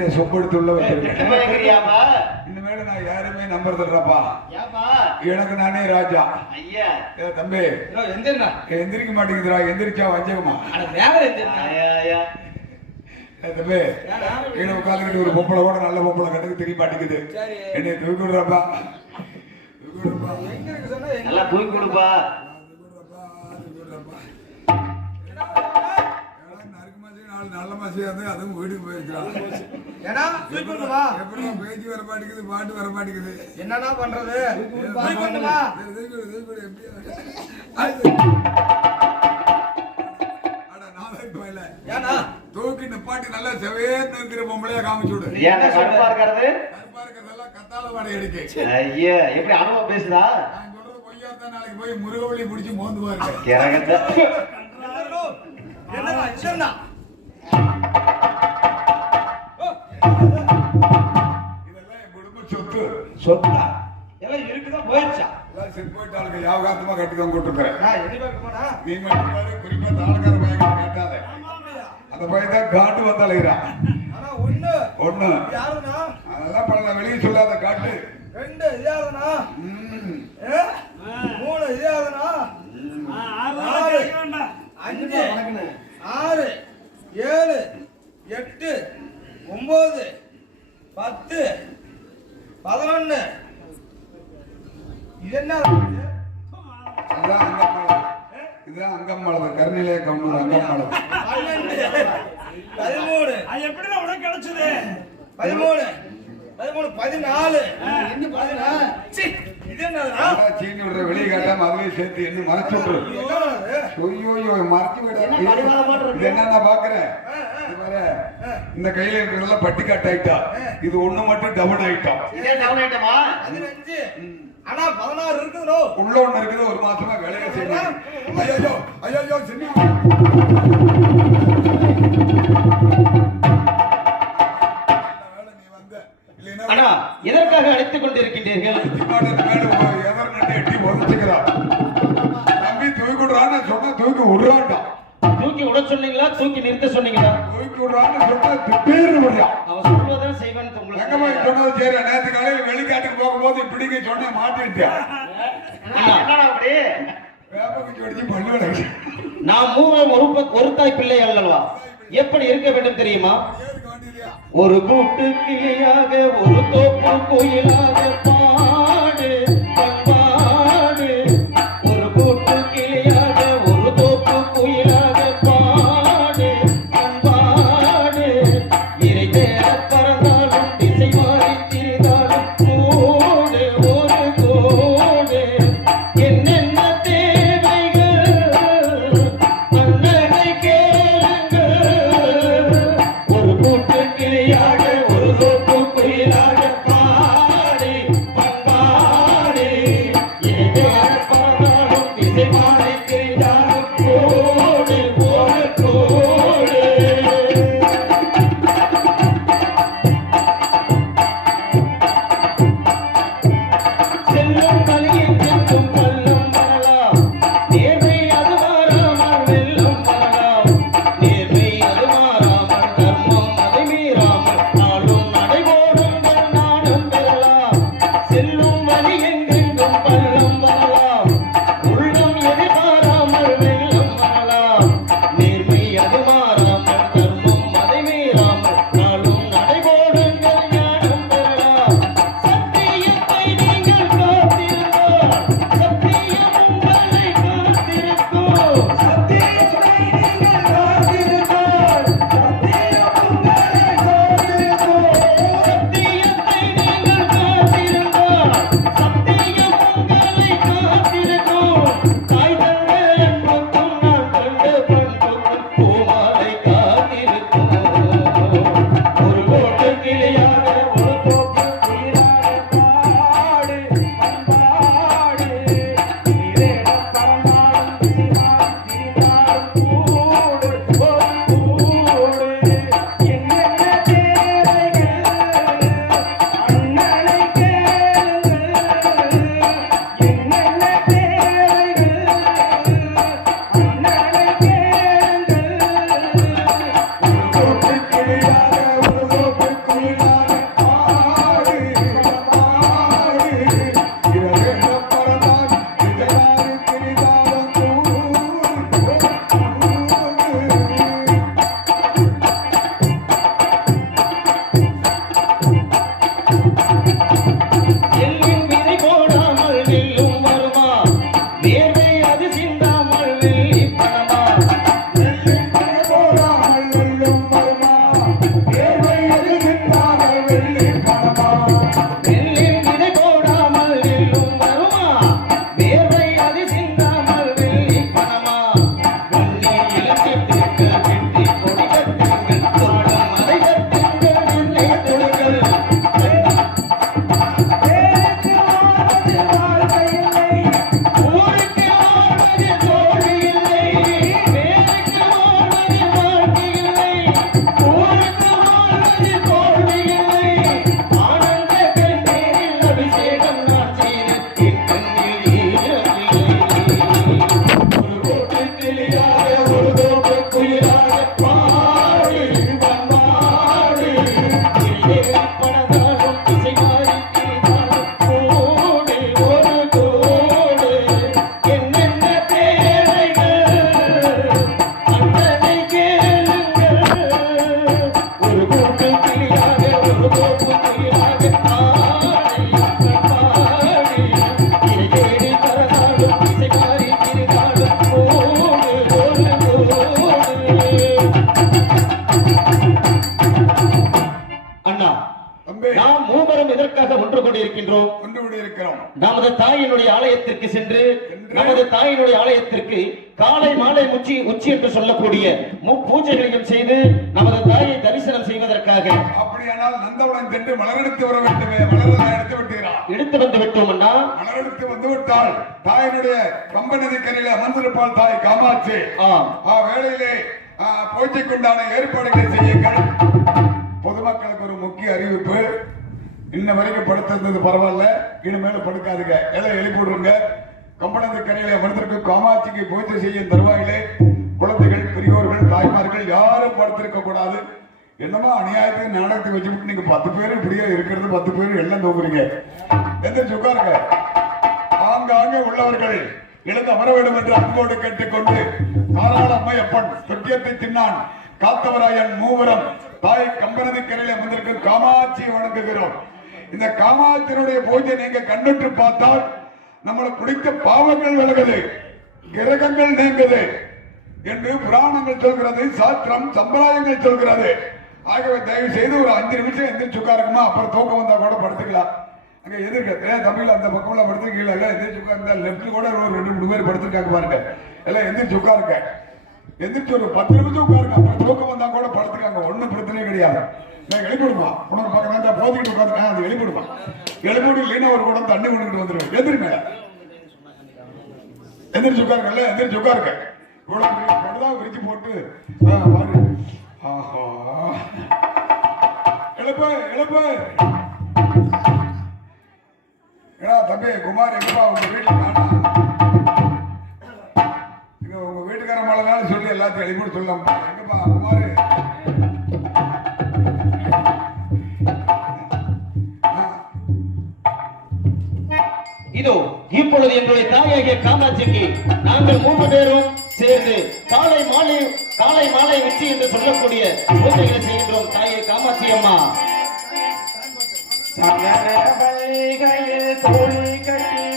வந்துட்டு சொப்படுத்துள்ள இனிமேல நான் யாருமே நம்புறதுப்பா. எனக்கு நானே ராஜா. தம்பி எந்திரிக்க மாட்டேங்குதுரா. எந்திரிச்சா வஞ்சகமா தம்பி கீழே உட்காந்துக்கிட்டு ஒரு பொம்பளை கூட நல்ல பொம்பளை கட்டுக்கு தெரிய மாட்டேங்குது. என்னை தூக்கி விடுறாப்பா. தூக்கி கொடுப்பா. நல்ல மாசியா இருந்து அதுவும் வீட்டுக்கு போயிருக்கலாம். பேச்சு வர மாட்டேங்குது, பாட்டு வர மாட்டேங்குது. என்னன்னா பண்றது? தூக்கி நிப்பாட்டி நல்லா செவேன்னு இருக்கிற பொம்பளையா காமிச்சு விடு. கருப்பா இருக்கிறதெல்லாம் கத்தால வாடகை எடுக்கு. எப்படி அனுபவம் பேசுதா? நான் சொல்றது பொய்யா தான். நாளைக்கு போய் முருகவள்ளி பிடிச்சி மோந்து பாருங்க. இதெல்லாம் என் குடும்ப சொத்து. சொத்தா எல்லாம் இருக்குதான் போயிடுச்சா? எல்லாம் செத்து போயிட்டாளுங்க. யாவகாரத்தமா கட்டிதான் கூட்டுக்கிறேன். நீ மட்டும் குறிப்பா தாளக்கார பையன் கேட்டாத. அந்த பையன் தான் காட்டு வந்தாளுகிறா. ஒண்ணு அதெல்லாம் பண்ணல. வெளியே சொல்லாத காட்டு. 2 இதாதுனா 3 இதாதுனா 4 5 6 7 8 9 10 11 இது என்ன? இதுதான் அங்கம்மாளம். கருநிலைய கவுண்டர் அங்கம்மாளம். 13 அது எப்படி உனக்கு கிடைச்சது? 13 14 இன்னும் 14 இது என்னடா? சீனி விடுற வெளியே காட்டாம அதுவே சேர்த்து என்ன மறைச்சு விடுறது. ஐயோ மறைச்சு விட. இது என்ன பாக்குறேன்? இந்த கையில இருக்கிறதெல்லாம் பட்டி காட்டு ஐட்டா. இது ஒண்ணு மட்டும் டபுள் ஐட்டம். 15 ஆனா 16 இருக்குதோ. உள்ள ஒண்ணு இருக்குது. ஒரு மாசமா வேலையை செய்யணும். ஐயோ சின்ன அண்ணா எதற்காக அழைத்துக் கொண்டிருக்கின்றீர்கள்? தம்பி தூக்கி விடுறான்னு சொன்னா தூக்கி விடுறான்டா. தூக்கி விட சொன்னீங்களா? தூக்கி நிறுத்த சொன்னீங்களா? தூக்கி விடுறான்னு சொன்னா பேரு விடுறான். அவன் சொல்வதான் செய்வான்னு சொன்னது சரி. நேற்று காலையில் வெளிக்காட்டுக்கு போகும்போது இப்படிங்க சொன்ன மாட்டிட்டேன். நான் மூவரும் ஒரு தாய் பிள்ளை அல்லவா? எப்படி இருக்க வேண்டும் தெரியுமா? ஒரு கூட்டு கிளியாக ஒரு தோப்பு கோயிலாக பாடு பண்பாடு. ஒரு கூட்டு கிளியாக ஒரு தோப்பு கோயிலாக பாடு பண்பாடு. இறை தேர பறந்தாலும் திசை மாறி திரிந்தாலும் கூடு ஒரு கோடு. என்னென்ன தேவைகள் அண்ணனை கேளுங்கள். ஒரு கூட்டு கிளியாக ஒரு தோப்பு குயிலாக பாடி நாம் மூவரும் இதற்காக ஒன்று கூடியிருக்கின்றோம். நமது தாயினுடைய ஆலயத்திற்கு சென்று நமது தாயினுடைய ஆலயத்திற்கு காலை மாலை உச்சி என்று சொல்லக்கூடிய பூஜைகளையும் செய்து நமது தாயை தரிசனம் செய்வதற்காக. அப்படியானால் நந்தவனம் சென்று மலரெடுத்து வர வேண்டுமே. மலரெல்லாம் எடுத்து விட்டீரா? எடுத்து வந்து விட்டோம் அண்ணா. மலரெடுத்து வந்து விட்டால் தாயினுடைய கம்பநதி கரையில் அமர்ந்திருப்பாள் தாய் காமாட்சி. வேளையிலே பூஜைக்குண்டான ஏற்பாடுகளை செய்யுங்கள். பொதுமக்களுக்கு ஒரு முக்கிய அறிவிப்பு. இன்ன வரைக்கும் படுத்திருந்தது பரவாயில்ல, இனிமேல படுக்காதுங்க. எல்லாம் எழுப்பிடுங்க. கம்பநதி கரையில அமர்ந்திருக்கும் காமாட்சிக்கு பூஜை செய்யும் தருவாயிலே குழந்தைகள், பெரியோர்கள், தாய்மார்கள் யாரும் படுத்திருக்க கூடாது. என்னமோ அநியாயத்துக்கு நாடகத்தை வச்சுட்டு நீங்க 10 பேர் இப்படியே இருக்கிறது, 10 பேர் எல்லாம் தூக்குறீங்க. எந்திரிச்சு உட்காருங்க. ஆங்காங்கே உள்ளவர்கள் எழுந்து அமர வேண்டும் என்று அன்போடு கேட்டுக்கொண்டு காராள அம்மையப்பன், துக்கியத்தை தின்னான், காத்தவராயன் மூவரம் தாய் கம்பநதி கரையில அமர்ந்திருக்கும் காமாட்சியை வணங்குகிறோம். இந்த காமாட்சியினுடைய பூஜை நீங்க கண்ணுற்று பார்த்தால் நம்மளை பிடித்த பாவங்கள் விலகுது, கிரகங்கள் நீங்குது என்று புராணங்கள் சொல்கிறது, சாஸ்திரம் சம்பிரதாயங்கள் சொல்கிறது. ஆகவே தயவு செய்து ஒரு 5 நிமிஷம் எந்திரிச்சு உட்காருக்குமா. அப்புறம் தூக்கம் வந்தா கூட படுத்துக்கலாம். அங்க எதிர்க்க தமிழ்ல அந்த பக்கம் படுத்துருக்கீங்களா? எல்லாம் எந்திரிச்சு உட்கார்ந்தா லெப்ட்ல கூட ஒரு 2-3 பேர் படுத்திருக்காங்க பாருங்க. எல்லாம் எந்திரிச்சு உட்காருங்க. எந்திரிச்சு ஒரு 10 நிமிஷம் உட்காருங்க. அப்புறம் தூக்கம் வந்தா கூட படுத்துக்காங்க. ஒன்னும் பிரச்சனையே கிடையாது. எழுப்பிடுமா உனக்கு பக்கம் போதிக்கிட்டு உட்காந்துருக்கேன். அது எழுப்பிடுமா. எழுப்பிடு இல்லைன்னா ஒரு குடம் தண்ணி கொண்டுகிட்டு வந்துருவேன். எந்திரிங்க. எந்திரிச்சு உட்காருங்க. எந்திரிச்சு உட்காருங்க. விரிச்சு போட்டு எழுப்பு எழுப்பு. ஏடா தம்பி குமார் எங்கப்பா உங்க வீட்டுல காணா? உங்க வீட்டுக்கார மேலனாலும் சொல்லி எல்லாத்தையும் எழுப்பிட்டு சொல்லலாம். எங்கப்பா குமாரு? இதோ இப்பொழுது எங்களுடைய தாயாகிய காமாட்சிக்கு நாங்கள் 3 பேரும் சேர்ந்து காலை மாலை உச்சி என்று சொல்லக்கூடிய பூஜைகளை செய்கின்றோம். தாயை காமாட்சி அம்மா. தோழி கட்டி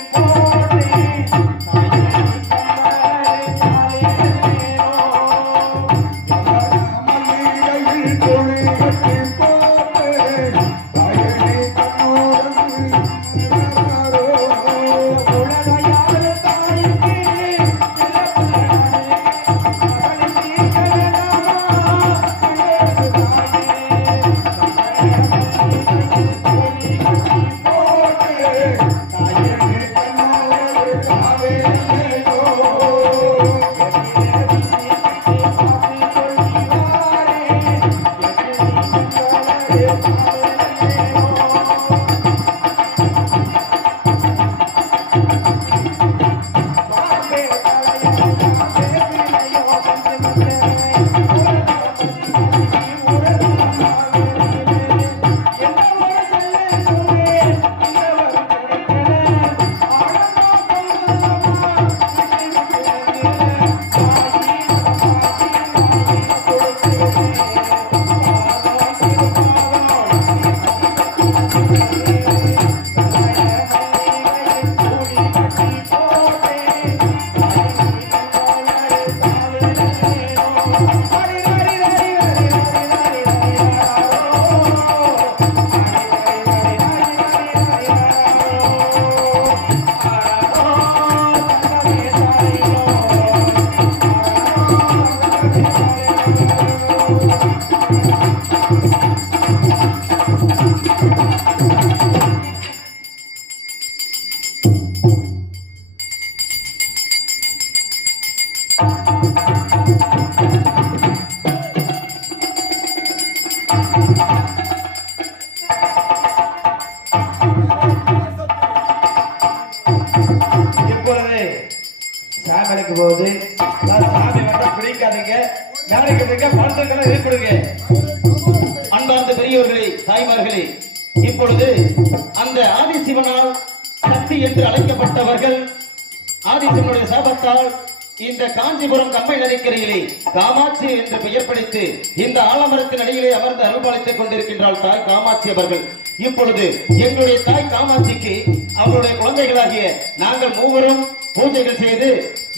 போது சாமி வந்தா பிடிக்காதீங்க. அன்பார்ந்த பெரியோர்களே, தாய்மார்களே, இப்பொழுது அந்த ஆதிசிவனால் சக்தி என்று அழைக்கப்பட்டவர்கள் ஆதிசிவனுடைய சாபத்தால் இந்த காஞ்சிபுரம் கம்பை நதிக்கரையிலே காமாட்சி என்று பெயர் படித்து இந்த ஆலமரத்தின் அடியிலே அமர்ந்து அருள்பாலித்துக் கொண்டிருக்கின்றாள் தாய் காமாட்சி அவர்கள். இப்பொழுது எங்களுடைய தாய் காமாட்சிக்கு அவருடைய குழந்தைகளாகிய நாங்கள் மூவரும் பூஜைகள் செய்து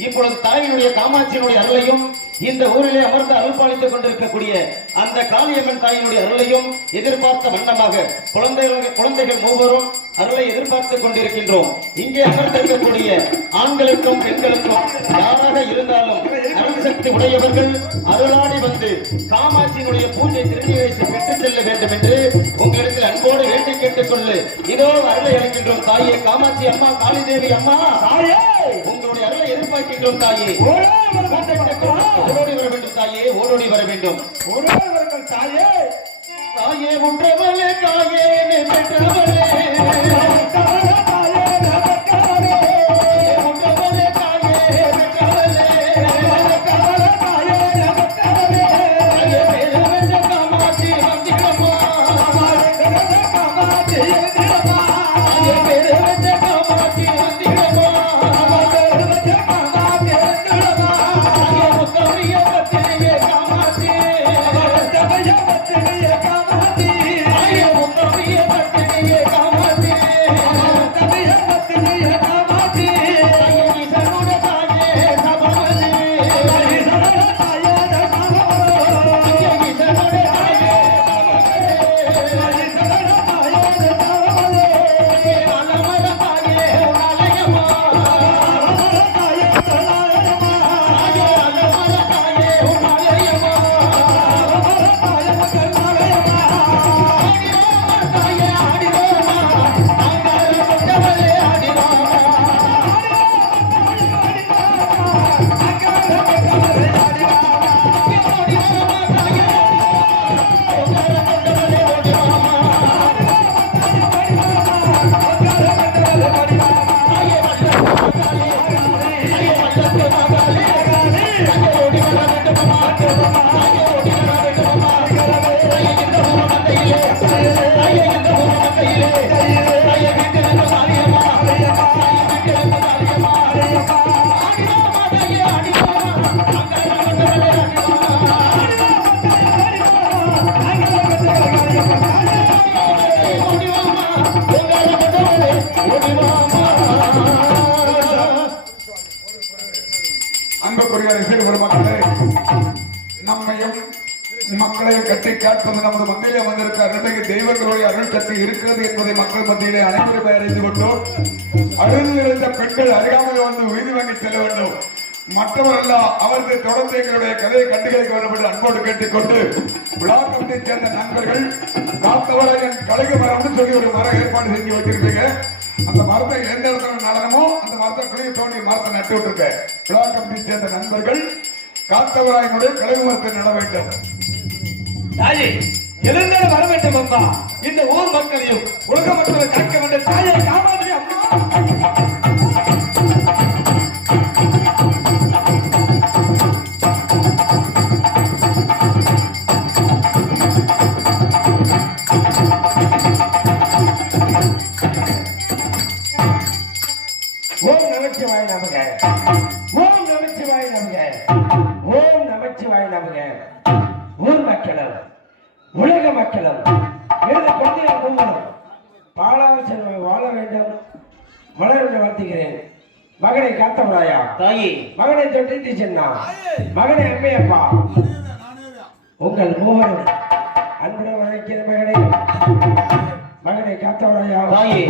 இப்பொழுது தாயினுடைய காமாட்சியினுடைய அருளையும் இந்த ஊரிலே அமர்ந்து அருள் பாலித்துக் கொண்டிருக்கக்கூடிய அந்த காளியம்மன் தாயினுடைய அருளையும் எதிர்பார்த்த வண்ணமாக குழந்தைகள் மூவரும் அருளை எதிர்பார்த்துக் கொண்டிருக்கின்றோம். இங்கே அமர்ந்திருக்கக்கூடிய ஆண்களுக்கும் பெண்களுக்கும் யாராக இருந்தாலும் அருள் சக்தி உடையவர்கள் அருளாடி வந்து காமாட்சியினுடைய பூஜை திருநீரை பெற்றுச் செல்ல வேண்டும் என்று உங்களிடத்தில் அன்போடு வேண்டி கேட்டுக்கொள்ளு. இதோ அருளை அளிக்கின்றோம் தாயே காமாட்சி அம்மா, காளிதேவி அம்மா, உங்களுடைய அருளை எதிர்பார்க்கின்றோம் தாயே. ஓடோடி வர வேண்டும் தாயே, ஓடோடி வர வேண்டும். தாயே தாயே உற்றவளே, தாயே பெற்றவளே, நம்மையும் மக்களையும் கட்டி காட்பது நமது மத்தியிலே வந்திருக்க அருள்மிகு தெய்வங்களுடைய அருள் சக்தி இருக்கிறது என்பதை மக்கள் மத்தியிலே அனைவரும் அறிந்து கொண்டோம். அருள் நிறைந்த பெண்கள் அருகாமையில் வந்து உறுதி வாங்கி செல்ல வேண்டும். மற்றவரெல்லாம் அவரது தொடர்ந்து எங்களுடைய கதையை கண்டுகளிக்க வேண்டும் என்று அன்போடு கேட்டுக்கொண்டு விழா கமிட்டியைச் சேர்ந்த நண்பர்கள் காத்தவராயன் கழுகு மரம் சொல்லி ஒரு மரம் ஏற்பாடு செஞ்சு வச்சிருப்பீங்க. அந்த மரத்தை எந்த இடத்துல நடனமோ அந்த மரத்தை குளிய தோண்டி மரத்தை நட்டு விட்டுருக்க. விழா கமிட்டியைச் சேர்ந்த நண்பர்கள் காத்தவராயனுடைய கழுகு மரத்தை நட வேண்டும். தாயே எழுந்தது வர வேண்டும் அம்மா. இந்த ஊர் மக்களையும் உலக மக்களை காக்க வேண்டிய தாயை காமாட்சி அம்மா. ஓம் நமச்சிவாய நமக, ஓம் நமச்சிவாய நமக, ஓம் நமச்சிவாய நமக. ஊர் மக்களும் உலக மக்களும் எனது குழந்தைகள் கும்பலும் பாலாறு செல்வம் வாழ வேண்டும் மலர்ந்து வாழ்த்துகிறேன். மகனை காத்தவராயா, தாயே மகனை தொட்டி சென்னா, மகனை அம்மையப்பா, உங்கள் மூவரும் அன்புடன் வளர்க்கிற மகனை மகனை காத்தவராயா தாயே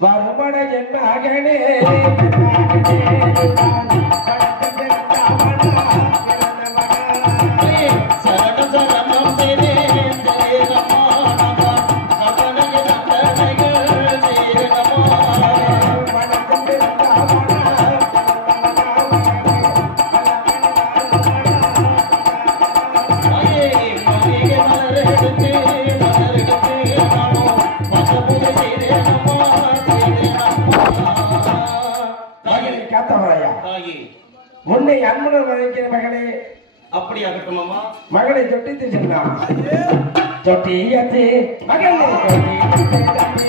வருமட ஜென்ம அகனே உன்னை அன்புடன் வளர்க்கிற மகனே அப்படி ஆகட்டும் அம்மா. மகனை தொட்டித்து சொன்னா தொட்டியத்து மகளே தொட்டி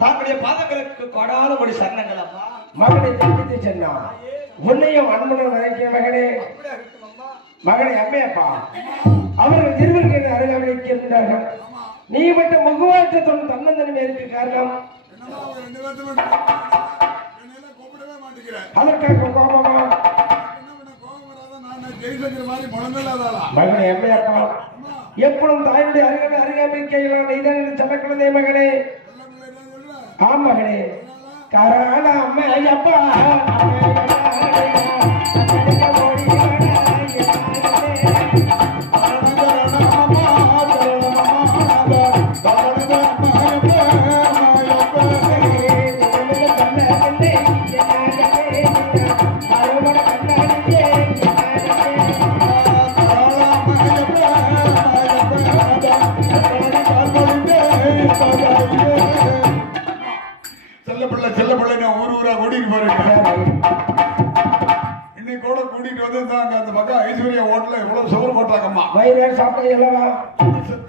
தாங்களுடைய பாதங்களுக்கு கொடாத ஒரு சரணங்கள் அம்மா. மகனை தெரிவித்து சொன்னான் உன்னையும் அன்புடன் வரைக்கிற மகனே மகனை அம்மையப்பா அவர்கள் இருவருக்கு அருகாமைக்கிறார்கள் நீ மட்டும் முகவாற்றத்துடன் தன்னந்தனிமே இருக்க காரணம் என்னமா அவங்க 2 பேரும் என்னையெல்லாம் கூப்பிடவே மாட்டேங்கிறேன். அதற்காக கோபமா என்ன பண்ண கோபம் வராத நான் ஜெயிசங்கிற மாதிரி முழங்கலாதாளா மகனை அம்மையப்பா எப்பொழுதும் தாயுடைய அருகாமைக்கையிலான இதன் சமக்குழந்தை மகனே ஆம் மகனே கரான அம்மையப்பா செல்ல பிள்ளை நான் ஊரா கூட்டிட்டு போறேன். இன்னைக்கு கூட கூட்டிட்டு வந்து அந்த பக்கம் ஐஸ்வர்யா ஹோட்டல்ல எவ்வளவு சோறு போட்டாங்கம்மா. வயிறு சாப்பிட்டது அல்லவா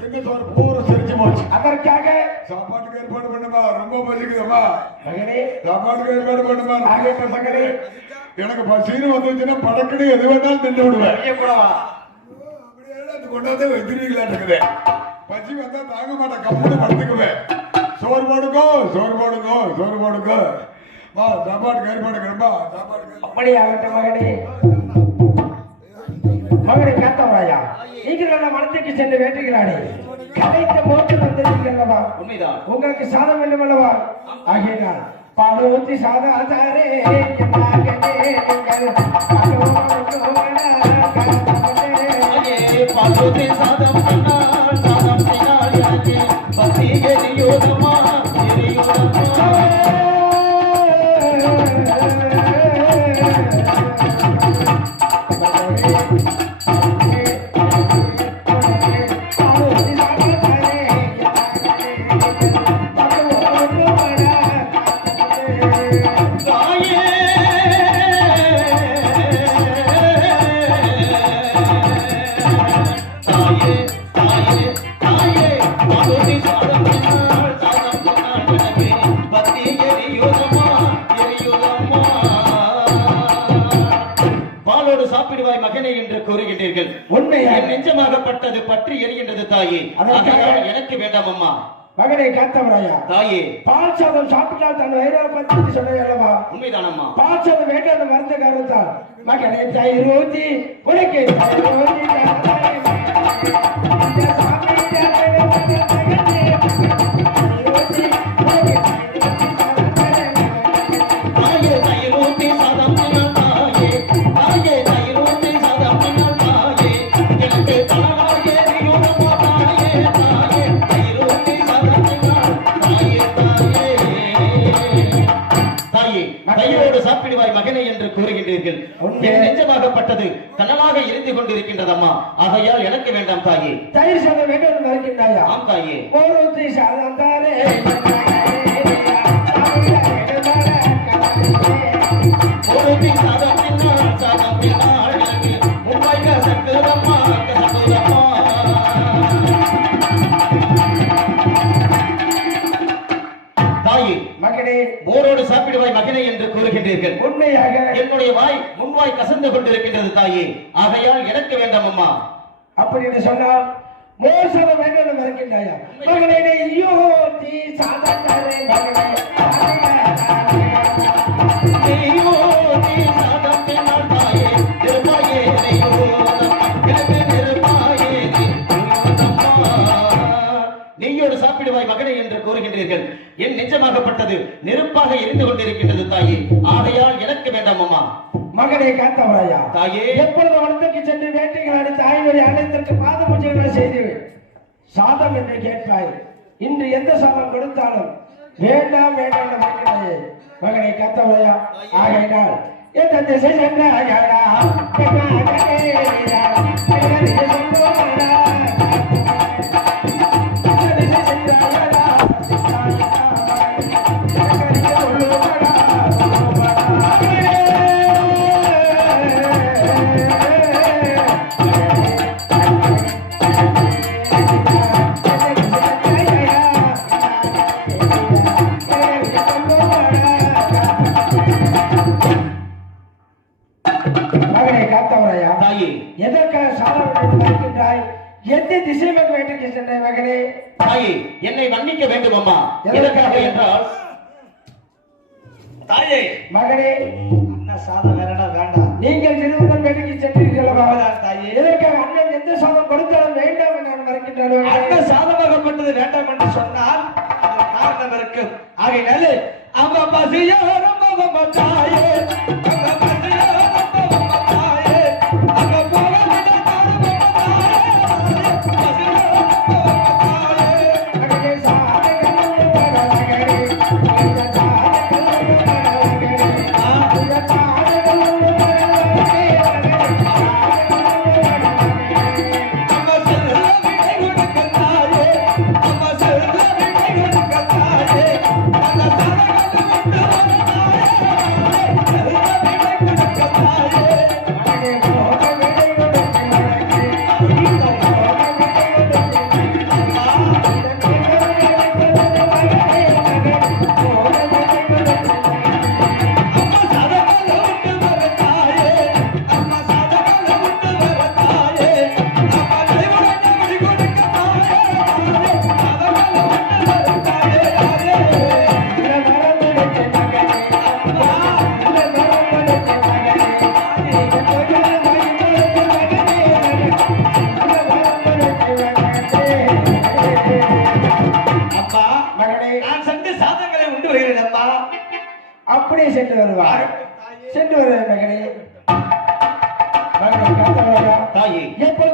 எங்க சோறு பூரா செரிச்சு போச்சு. அதற்காக சாப்பாட்டுக்கு ஏற்பாடு பண்ணுமா, ரொம்ப பசிக்குதம்மா. மகனே சாப்பாட்டுக்கு ஏற்பாடு பண்ணுமா. ஆகட்ட மகனே எனக்கு பசின்னு வந்துச்சுன்னா படக்குன்னு எது வேணாலும் தின்னு விடுவேன். அப்படியே கொண்டாந்து வச்சிருக்கீங்களா இருக்குது. பசி வந்தா தாங்க மாட்டேன், கம்முன்னு படுத்துக்குவேன். சோறு போடுங்கோ சோறு போடுங்கோ சோறு போடுங்கோ வா சாப்பாட்டுக்கு ஏற்பாடு பண்ணுமா. சாப்பாட்டுக்கு அப்படி ஆகட்டும் மகனே மகனை காத்தவராயா நீங்கள் நல்ல மனத்துக்கு சென்று வேட்டுகிறானே கலைத்த மோட்டில் வந்திருக்கிறல்லவா உண்மைதான். உங்களுக்கு சாதம் வேண்டும் அல்லவா ஆகினால் பாடு ஊற்றி சாதம் ஆதாரே பாலோதே சாதம் பண்ணால் சாதம் செய்தால் எனக்கு பக்தி எரியோதமா எரியோதமா. சாப்பிடுவாய் மகனே என்று கூறுகின்றீர்கள். உண்மையா என் நெஞ்சமாகப்பட்டது பற்றி எரிகின்றது தாயே. அதனால் எனக்கு வேண்டாம் அம்மா. மகனை காத்தவராயா தாயே பால் சாதம் சாப்பிட்டால் தன் வயிறை பற்றி சொன்னது அல்லவா உண்மைதானம்மா. பால் சாதம் வேண்டாத மருந்து காரணத்தால் மகனை தயிர் ஊற்றி உனக்கு தயிர் ஊற்றி சாப்பிடுவாய் மகனே என்று கூறுகின்றீர்கள். என் நெஞ்சமாகப்பட்டது கனலாக இருந்து கொண்டிருக்கின்றதம்மா. ஆகையால் எனக்கு வேண்டாம் தாயே. தயிர் சாதம் வேண்டும் மறுக்கின்றாயா? ஆம் தாயே. ஒரு சாதம் தானே ஒரு சாதம் பின்னால் சாதம் பின்னால் எனக்கு மும்பாய் கசக்குதம்மா கசக்குதம்மா. தாயே மகனே மோரோடு சாப்பிடுவாய் மகனே என்று கூறுகின்றீர்கள். உண்மையாக என்னுடைய வாய் முன்வாய் கசந்து கொண்டிருக்கின்றது தாயே. ஆகையால் எனக்கு வேண்டாம் அம்மா. அப்படி என்று சொன்னால் மோர் சாதம் வேண்டும் மறுக்கின்றாயா? மகனே ஐயோ தீ சாதம் தானே மகனே ஐயோ நீ சாதம் பின்னால் தாயே திருப்பாயே நெய்யோடு சாப்பிடுவாய் மகனே என்று கூறுகின்றீர்கள். என் நெஞ்சமாகப்பட்டது நெருப்பாக எரிந்து கொண்டிருக்கின்றது தாயே. ஆகையால் எனக்கு வேண்டாம் அம்மா. மகனை காத்தவராயா? தாயே எப்பொழுது வனத்துக்கு சென்று வேட்டைகளாடி தாய்மொழி அனைத்திற்கு பாத பூஜைகளை செய்து சாதம் என்று கேட்பாய். இன்று எந்த சாதம் கொடுத்தாலும் வேண்டாம் வேண்டாம் மகனே மகனை காத்தவராயா? ஆகையினால் எந்த திசை சென்றாயடா மகனை காத்தவரையா தாயே எதற்காக சாதம் இருக்கின்றாய் எந்த திசை பக்கம் வேண்டிக்கு சென்றாய் மகனே தாயே என்னை மன்னிக்க வேண்டும் அம்மா எதற்காக என்றால் தாயே மகனே அண்ணா சாதம் வேறடா வேண்டாம் நீங்கள் இருவரும் வேண்டிக்கு சென்றீர்கள் ஆமாம் தாயே. எதற்காக அண்ணன் எந்த சாதம் கொடுத்தாலும் வேண்டாம் என்று நான் மறக்கின்றேன் அண்ணன் சாதமாகப்பட்டது வேண்டாம் என்று சொன்னால் அது காரணம் இருக்கும் ஆகையினாலே அம்மா பசியோ ரொம்ப தாயே அம்மா பசியோ ரொம்ப தாயே அம்மா போக மகனே சாதம் மகனே இந்த அப்படியே சென்று வருவார் சென்று வருவேன் மகனே மகனை காத்தவரையா தாயே எப்பொழுது